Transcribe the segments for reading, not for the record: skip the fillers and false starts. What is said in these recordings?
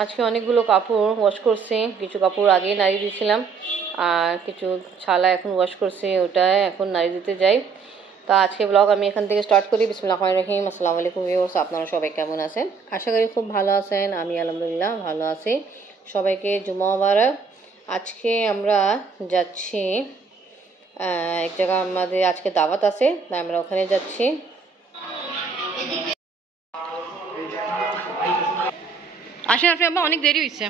আজকে অনেকগুলো কাপড় ওয়াশ করছি, কিছু কাপড় আগেই নাড়িয়ে দিয়েছিলাম আর কিছু ছালা এখন ওয়াশ করছি, ওটা এখন নাড়িয়ে দিতে যাই। তো আজকে ব্লগ আমি এখান থেকে স্টার্ট করি। বিসমিল্লাহির রহমানির রহিম। আসসালামু আলাইকুম ভিউয়ার্স, আপনারা সবাই কেমন আছেন? আশা করি খুব ভালো আছেন। আমি আলহামদুলিল্লাহ ভালো আছি। সবাইকে জুমা মুবারক। আজকে আমরা যাচ্ছি এক জায়গা, আমাদের আজকে দাওয়াত আছে, তাই আমরা ওখানে যাচ্ছি। আসেন আপনি, আমার অনেক দেরি হয়েছে।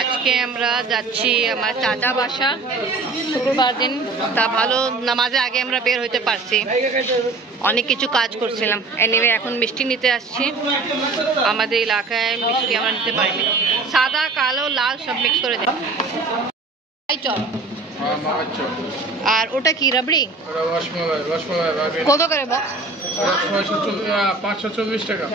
আজকে আমরা যাচ্ছি আমার চাচা বাসা, শুক্রবার দিন, তা ভালো নামাজে আগে আমরা বের হইতে পারছি, অনেক কিছু কাজ করছিলাম। এনিওয়ে এখন মিষ্টি নিতে আসছি। আমাদের এলাকায় মিষ্টি আমরা নিতে পারিনি, সাদা কালো লাল সব মিক্স করে দেয়। চল। আর ওটা কি রাবড়ি? কত করে বক্স? 540 টাকা।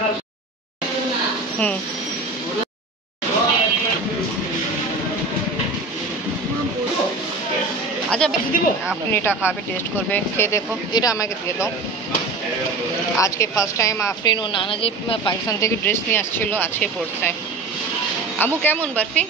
আচ্ছা আপনি এটা খাবে, টেস্ট করবে, খেয়ে দেখো। এটা আমাকে দিয়ে দাও। আজকে ফার্স্ট টাইম আফরিন ও নানা যে পাকিস্তান থেকে ড্রেস নিয়ে আসছিল, আজকে পড়ছে। আমু কেমন বরফি?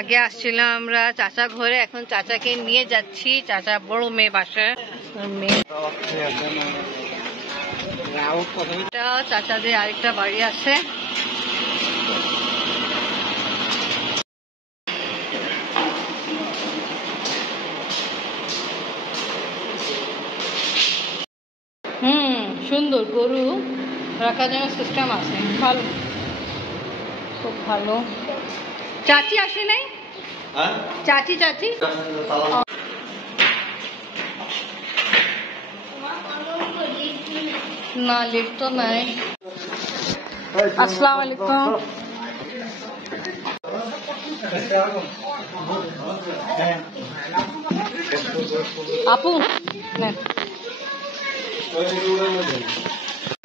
আগে আসছিলাম আমরা চাচা ঘরে, এখন চাচাকে নিয়ে যাচ্ছি চাচা বড় মেয়ে বাসায়। চাচাদের আরেকটা বাড়ি আছে। সুন্দর গরু রাখার জন্য সিস্টেম আছে, ভালো, খুব ভালো। চাচি আসে নাই? চাচি চাচি না, লিফট তো নাই। আসসালামু আলাইকুম। আপু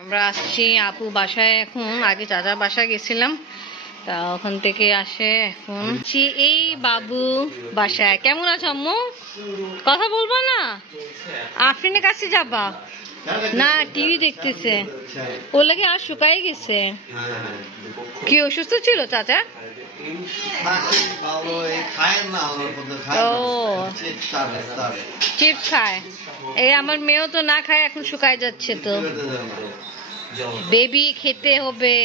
আমরা আসছি আপু বাসায় এখন। আগে চাচা বাসায় গেছিলাম, তা ওখান থেকে আসে এখন এই বাবু বাসায়। কেমন আছো আম্মু? কথা বলবো না? আফরিনের কাছে যাবা না? টিভি দেখতেছে, ওর লাগে আর শুকাই গেছে। কি অসুস্থ ছিল চাচা? ও চিপস খায়। এই আমার মেয়েও তো না খায়, এখন শুকায় যাচ্ছে। তো বেবি খেতে হবে,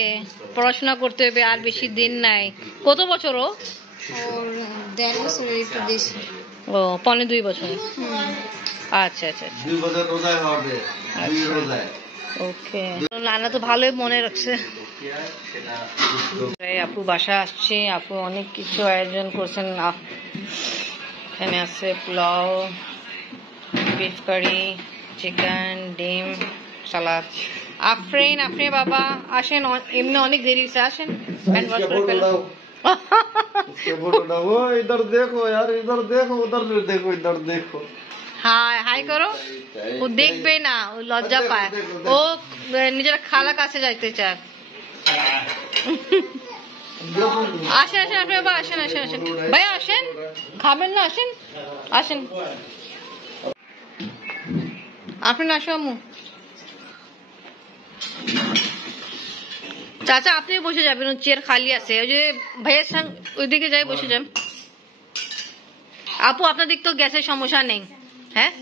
পড়াশোনা করতে হবে, আর বেশি দিন নাই। কত বছর ও? 1.5 বছর। ও 1.5 বছর। আচ্ছা আচ্ছা, 2 বছর রোজায় হবে। ওকে, নানা তো ভালোই মনে রাখছে। আপু বাসা আসছে, আপু অনেক কিছু আয়োজন করছেন। এখানে আছে পোলাও, বিফ কারি, চিকেন, ডিম, সালাদ। আফরিন বাবা আসেন, এমনি অনেক দেরি হয়েছে, আসেন। इधर देखो यार, इधर देखो, उधर देखो, इधर देखो। হাই হাই করো। ও দেখবে না, ও লজ্জা পায়, ও নিজের খালা কাছে যাইতে চায়। আসেন আসেন আপনি বাবা, আসেন আসেন আসেন ভাইয়া, আসেন। খাবেন না? আসেন আসেন। আপনি আসো আম্মু। চাচা আপনি বসে যাবেন, চেয়ার খালি আছে, ওই যে ভাইয়ের সঙ্গে ওইদিকে যাই বসে যান। আপু আপনার দিক তো গ্যাসের সমস্যা নেই? হ্যাঁ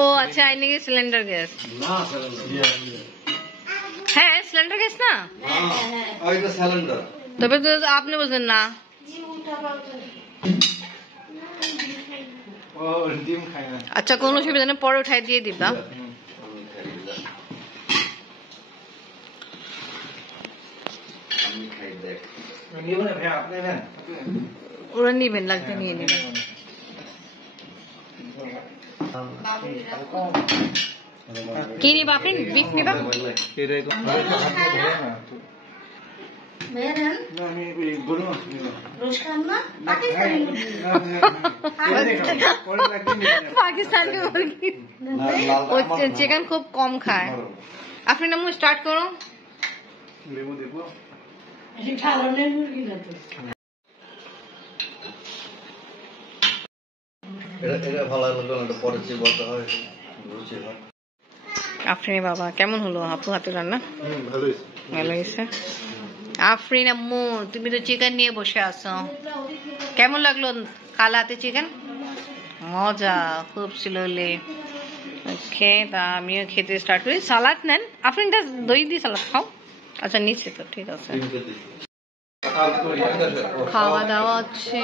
ও আচ্ছা, আইনি সিলিন্ডার গ্যাস। হ্যাঁ সিলিন্ডার গ্যাস না, তবে তো আপনি বলছেন না। আচ্ছা কোনো অসুবিধা নেই, পরে উঠাই দিয়ে দিবা। আপনি ওরা নিবেন, লাগতে নিয়ে নেবেন। কি নিবা আপনি? বিফ নিবা? পাকিস্তানি মুরগি, ও চিকেন খুব কম খায়। আপনি নামু স্টার্ট করো। আফরিন বাবা কেমন হলো আপু হাতে রান্না? ভালো হয়েছে। আফরিন আম্মু তুমি তো চিকেন নিয়ে বসে আছো, কেমন লাগলো খালা হাতে চিকেন? মজা খুব স্লোলি। ওকে, তা আমিও খেতে স্টার্ট করি। সালাদ নেন আফরিন, দই দিয়ে সালাদ খাও। আচ্ছা নিচ্ছে তো, ঠিক আছে। খাওয়া দাওয়া হচ্ছে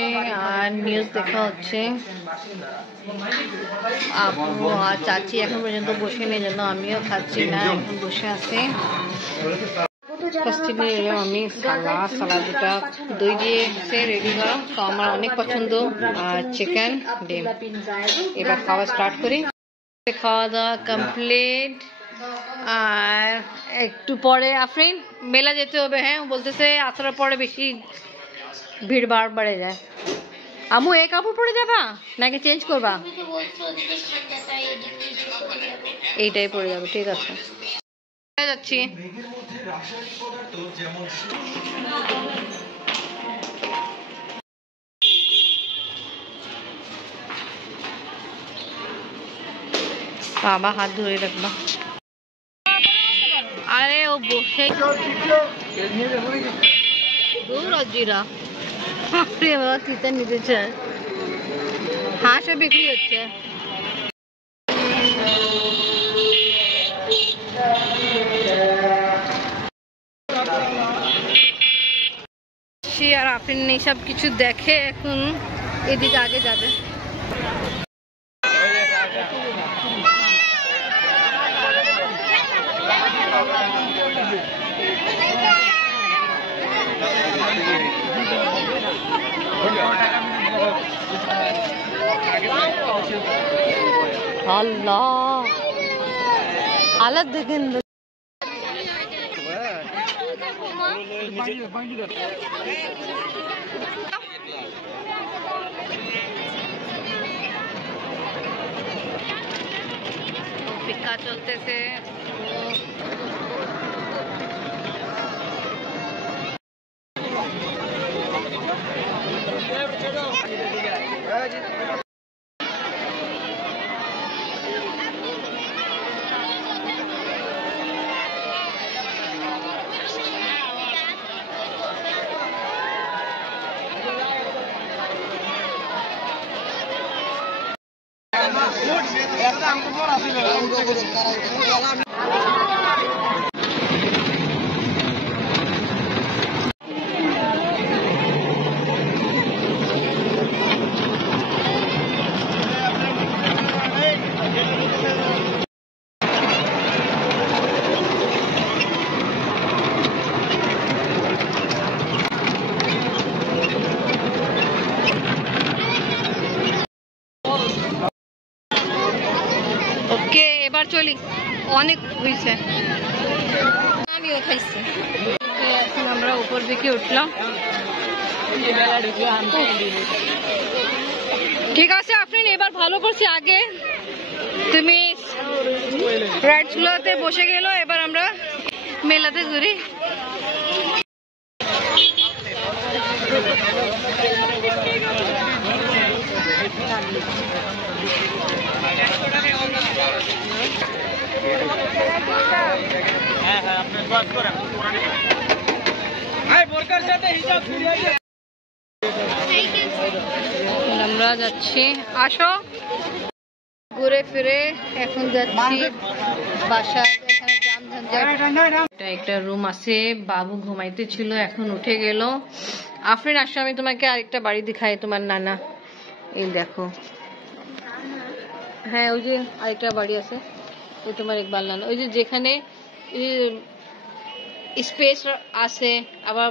আর নিউজ দেখা হচ্ছে। আপু আর চাচি এখন পর্যন্ত বসে নেই, জন্য আমিও খাচ্ছি না, এখন বসে আছি। আমি সালাদ দুটা দই দিয়ে রেডি করা, তো আমার অনেক পছন্দ। আর চিকেন ডিম, এবার খাওয়া স্টার্ট করি। খাওয়া দাওয়া কমপ্লিট। আর একটু পরে আফরিন মেলা যেতে হবে। হ্যাঁ বলতেছে আসার পরে বেশি ভিড় বাড়ে যায়। আমু এই কাপড় পরে যাবা নাকি চেঞ্জ করবা? এইটাই পরে যাবো, ঠিক আছে যাচ্ছি। বাবা হাত ধরে রাখবা। আরে ও বসে জিরা চিকেন নিতে চায়। হাঁসও বিক্রি হচ্ছে। আর আপনি এইসব কিছু দেখে এখন এদিকে আগে যাবে। আল্লাহ হালত দেখেন। অপেক্ষা চলতেছে। ওকে এবার চলি, অনেক হয়েছে। আমিও খাইছি। এখন আমরা উপর দিকে উঠলাম। ঠিক আছে আফরিন, এবার ভালো করছি। আগে তুমি রাইডস গুলোতে বসে গেল, এবার আমরা মেলাতে ঘুরি। আমরা যাচ্ছি, আসো ঘুরে ফিরে এখন যাচ্ছি বাসায়। একটা রুম আছে, বাবু ঘুমাইতে ছিল, এখন উঠে গেল। আফরিন আসো আমি তোমাকে আরেকটা বাড়ি দেখাই, তোমার নানা। এই দেখো, হ্যাঁ ওই যে আরেকটা বাড়ি আছে, ওই তোমার ইকবাল নানা। ওই যে যেখানে স্পেস আছে, আবার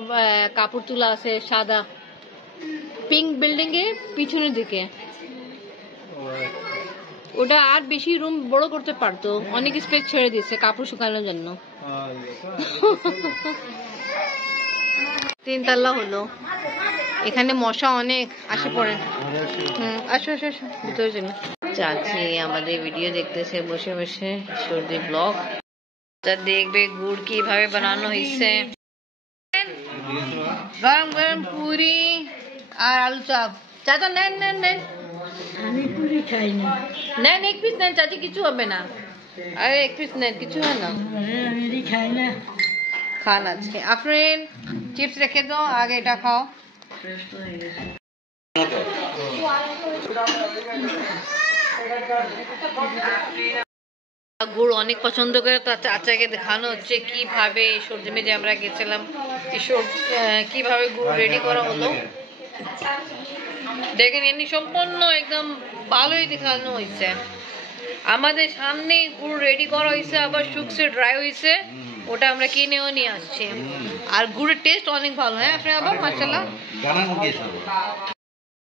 কাপড় তোলা আছে সাদা, পিঙ্ক বিল্ডিং এর পিছনের দিকে। ওটা আর বেশি রুম বড় করতে পারতো, অনেক স্পেস ছেড়ে দিয়েছে কাপড় শুকানোর জন্য। 3 তলা হলো। এখানে মশা অনেক আসে পড়ে। আসো আসো আসো ভিতরে যান। চাচি আমাদের ভিডিও দেখতেছে বসে বসে, সর্দি ব্লগ। দেখবে গুড় কিভাবে বানানো হয়েছে। গরম গরম পুরি আর আলু চপ। চাচা নেন নেন নেন। আমি পুরি খাই না। নেন এক পিস নেন চাচি, কিছু হবে না। আরে এক পিস নেন, কিছু হয় না। আমি খাই না। খান আজকে আফরিন, চিপস রেখে দাও, আগে এটা খাও। গুড় অনেক পছন্দ করে, তো চাচাকে দেখানো হচ্ছে কিভাবে সর্দি মেজে আমরা গেছিলাম কিভাবে গুড় রেডি করা হলো। দেখেন এমনি সম্পূর্ণ একদম ভালোই দেখানো হয়েছে। আমাদের সামনে গুড় রেডি করা হয়েছে, আবার শুকছে ড্রাই হয়েছে, ওটা আমরা কিনেও নিয়ে আসছি। আর গুড়ের টেস্ট অনেক ভালো। হ্যাঁ আপনি আবার মাশাআল্লাহ।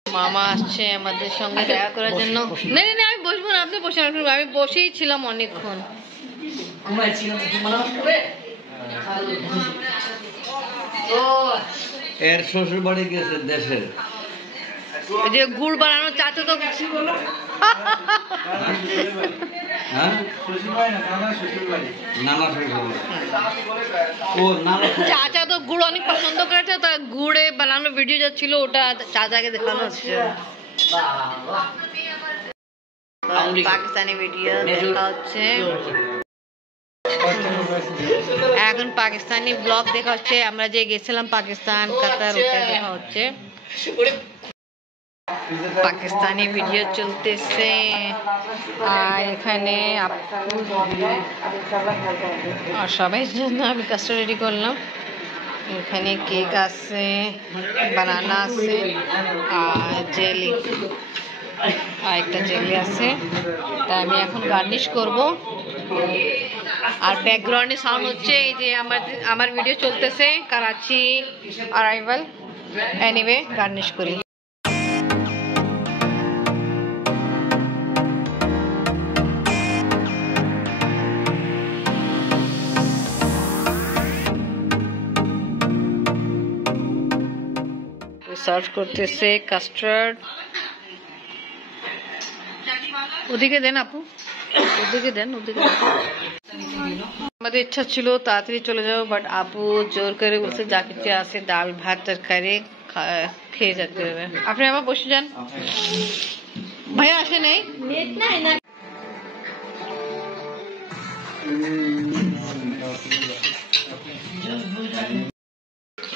মামা আসছে আমাদের সঙ্গে দেখা করার জন্য। না না আমি বসবো না, আপনি বসেন। আমি বসেই ছিলাম অনেকক্ষণ। এর শ্বশুর বাড়ি গেছে দেশের। যে গুড় বানানো চাচা তো চাচা তো গুড় অনেক পছন্দ করেছে, তা গুড়ে বানানো ভিডিও যা ছিল ওটা চাচাকে দেখানো হচ্ছে। পাকিস্তানি ভিডিও দেখা হচ্ছে এখন, পাকিস্তানি ব্লগ দেখা হচ্ছে। আমরা যে গেছিলাম পাকিস্তান কাতার, ওটা দেখা হচ্ছে। পাকিস্তানি ভিডিও চলতেছে। আর এখানে আর সবাই জন্য আমি কাজটা রেডি করলাম। এখানে কেক আছে, বানানা আছে, আর জেলি, আর একটা জেলি আছে। তা আমি এখন গার্নিশ করব। আর ব্যাকগ্রাউন্ডে সাউন্ড হচ্ছে এই যে আমার ভিডিও চলতেছে, করাচি অ্যারাইভাল। এনিওয়ে গার্নিশ করি। সার্ভ করতেছে কাস্টার্ড। ওদিকে দেন আপু, ওদিকে দেন, ওদিকে দেন। আমাদের ইচ্ছা ছিল তাড়াতাড়ি চলে যাবো, বাট আপু জোর করে বলছে যা কিছু আছে ডাল ভাত তরকারি খেয়ে যেতে হবে। আপনি আবার বসে যান। ভাইয়া আসে নাই।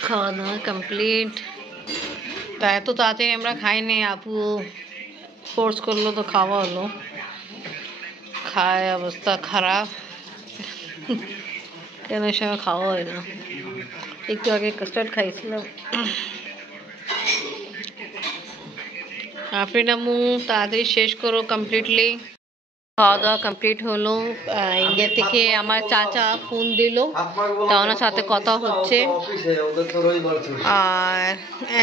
খাওয়া দাওয়া কমপ্লিট। তা এত তাড়াতাড়ি আমরা খাইনি, আপু ফোর্স করলো তো খাওয়া হলো। খায় অবস্থা খারাপ, কেন এই সময় খাওয়া হয় না। একটু আগে কাস্টার্ড খাইছিলাম। আফরিন আম্মু তাড়াতাড়ি শেষ করো কমপ্লিটলি। খাওয়া দাওয়া কমপ্লিট হলো। ইন্ডিয়া থেকে আমার চাচা ফোন দিল, তা ওনার সাথে কথা হচ্ছে। আর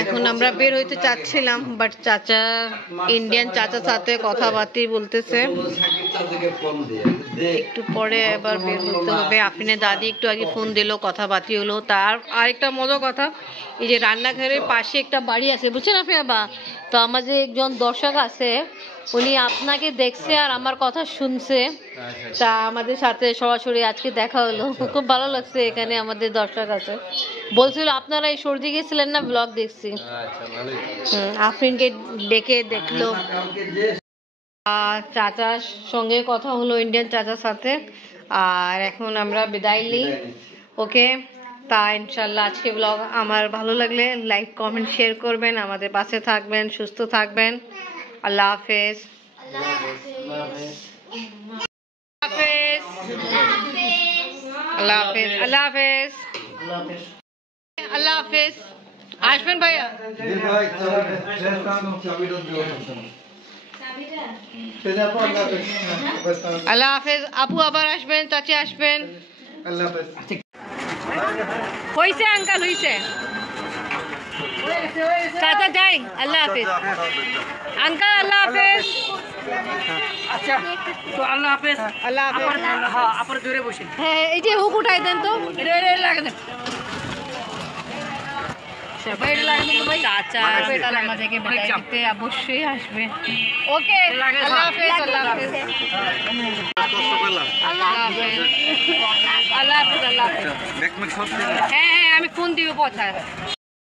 এখন আমরা বের হইতে চাচ্ছিলাম, বাট চাচা ইন্ডিয়ান চাচার সাথে কথাবার্তা বলতেছে। একটু পরে এবার বের হতে হবে। আফরিনের দাদি একটু আগে ফোন দিল, কথাবার্তা হলো। তার আরেকটা মজার কথা, এই যে রান্নাঘরের পাশে একটা বাড়ি আছে বুঝছেন আপনি বাবা, তো আমাদের একজন দর্শক আছে, উনি আপনাকে দেখছে আর আমার কথা শুনছে। তা আমাদের সাথে সরাসরি আজকে দেখা হলো, খুব ভালো লাগছে। এখানে আমাদের দর্শক আছে, বলছিল আপনারা এই সর্দি গেছিলেন না, ব্লগ দেখছি। আফরিনকে ডেকে দেখলো। আর চাচার সঙ্গে কথা হলো, ইন্ডিয়ান চাচার সাথে। আর এখন আমরা বিদায় নিই। ওকে, তা ইনশাল্লাহ আজকে ব্লগ আমার ভালো লাগলে লাইক কমেন্ট শেয়ার করবেন, আমাদের পাশে থাকবেন, সুস্থ থাকবেন। আল্লাহ হাফেজ। আল্লাহ হাফেজ। আল্লাহ হাফেজ। আল্লাহ হাফেজ। আসবেন ভাইয়া। আল্লাহ হাফেজ। আপু আবার আসবেন, চাচি আসবেন। আল্লাহ হাফেজ। হইছে আঙ্কাল, হইছে। চাচা যাই, আল্লাহ হাফেজ। আঙ্কাল আল্লাহ হাফেজ। আচ্ছা তো আল্লাহ হাফেজ। আল্লাহ হাফেজ। হ্যাঁ আপনার জোরে বসেন। হ্যাঁ, এই যে হুক উঠাই দেন তো। এটা লাগে দেন। এটা লাগে দেন তো ভাই। চাচা আমাদেরকে বিদায় দিতে অবশ্যই আসবে। ওকে, আল্লাহ হাফেজ। আল্লাহ হাফেজ। কষ্ট পেলাম আল্লাহ হাফেজ। আল্লাহ হাফেজ। আল্লাহ হাফেজ। দেখ সব হ্যাঁ হ্যাঁ, আমি ফোন দিব পৌঁছায়।